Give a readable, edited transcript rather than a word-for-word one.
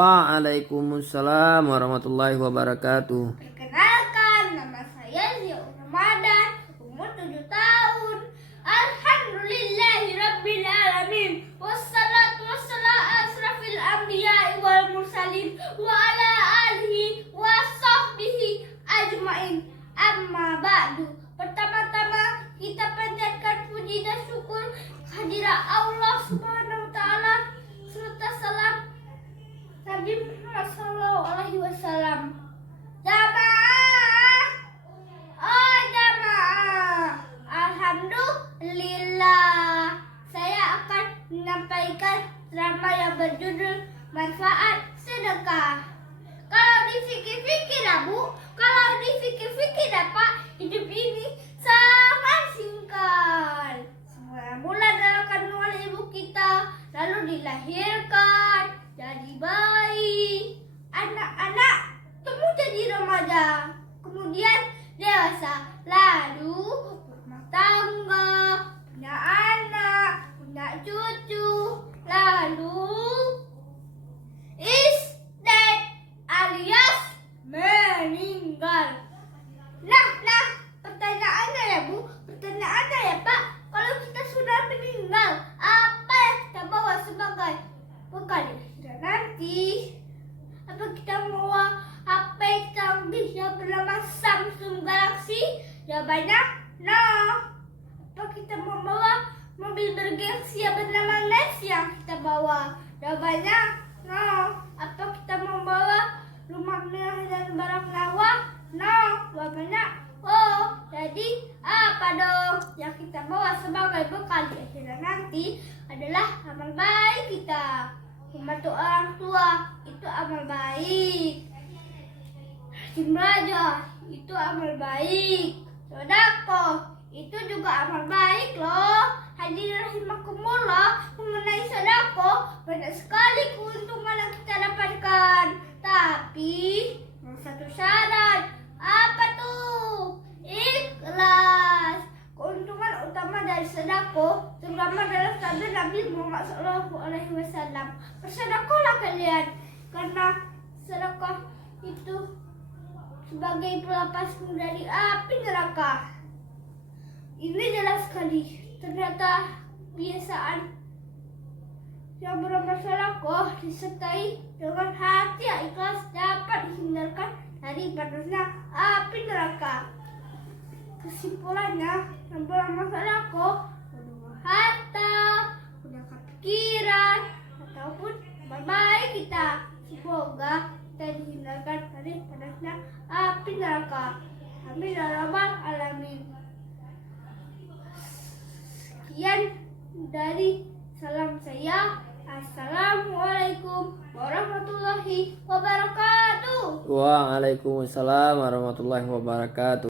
Waalaikumsalam warahmatullahi wabarakatuh. Perkenalkan, nama saya Zia Ramadan, umur 7 tahun. Alhamdulillahirabbil alamin. Wassalatu wassalamu asrafil anbiya'i wal mursalin wa ala alihi wa sahbihi ajmain. Amma ba'du. Pertama-tama kita panjatkan puji dan syukur kehadirat Allah Subhanahu wa taala serta salam Nabi Muhammad sallallahu alaihi wasallam. Jamaah, oh jamaah, alhamdulillah, saya akan menyampaikan ceramah yang berjudul manfaat sedekah. Kalau dipikir-pikir Bu, kalau dipikir-pikir Pak, hidup ini sangat singkat. Semula dalam kandungan ibu kita, lalu dilahirkan, jadi bayi, anak-anak tumbuh jadi remaja, kemudian dewasa, lalu berumah tangga, punya anak, punya cucu, lalu is dead alias meninggal. Nah, pertanyaannya ya Bu, pertanyaannya ya Pak, kalau kita sudah meninggal, apa yang kita bawa sebagai bekal nanti? Apa kita membawa HP canggih yang bernama Samsung Galaxy? Jawabannya no. Apa kita membawa mobil bergengsi yang bernama Lens yang kita bawa? Jawabannya no. Apa kita membawa rumah mewah dan barang mewah? No. Jawabannya oh. Jadi apa dong yang kita bawa sebagai bekal di akhirat nanti adalah amal baik kita. Membantu orang tua itu amal baik. Rajin belajar itu amal baik. Sedekah itu juga amal baik loh. Hadirin rahimakumullah, mengenai sedekah banyak sekali keuntungan yang kita dapatkan. Tapi satu syarat. Apa tuh? Ikhlas. Keuntungan utama dari sedekah terutama dalam sabda Nabi Muhammad SAW. Bersedekahlah kalian, karena sedekah itu sebagai pelepasmu dari api neraka. Ini jelas sekali. Ternyata kebiasaan yang beramal sedekah disertai dengan hati yang ikhlas dapat dihindarkan dari panasnya api neraka. Kesimpulannya, yang beramal sedekah punya harta, punya pikiran, ataupun amal baik kita. Semoga kita dihindarkan dari panasnya api neraka. Amin ya rabbal alamin. Sekian dari salam saya. Assalamualaikum warahmatullahi wabarakatuh. Waalaikumsalam warahmatullahi wabarakatuh.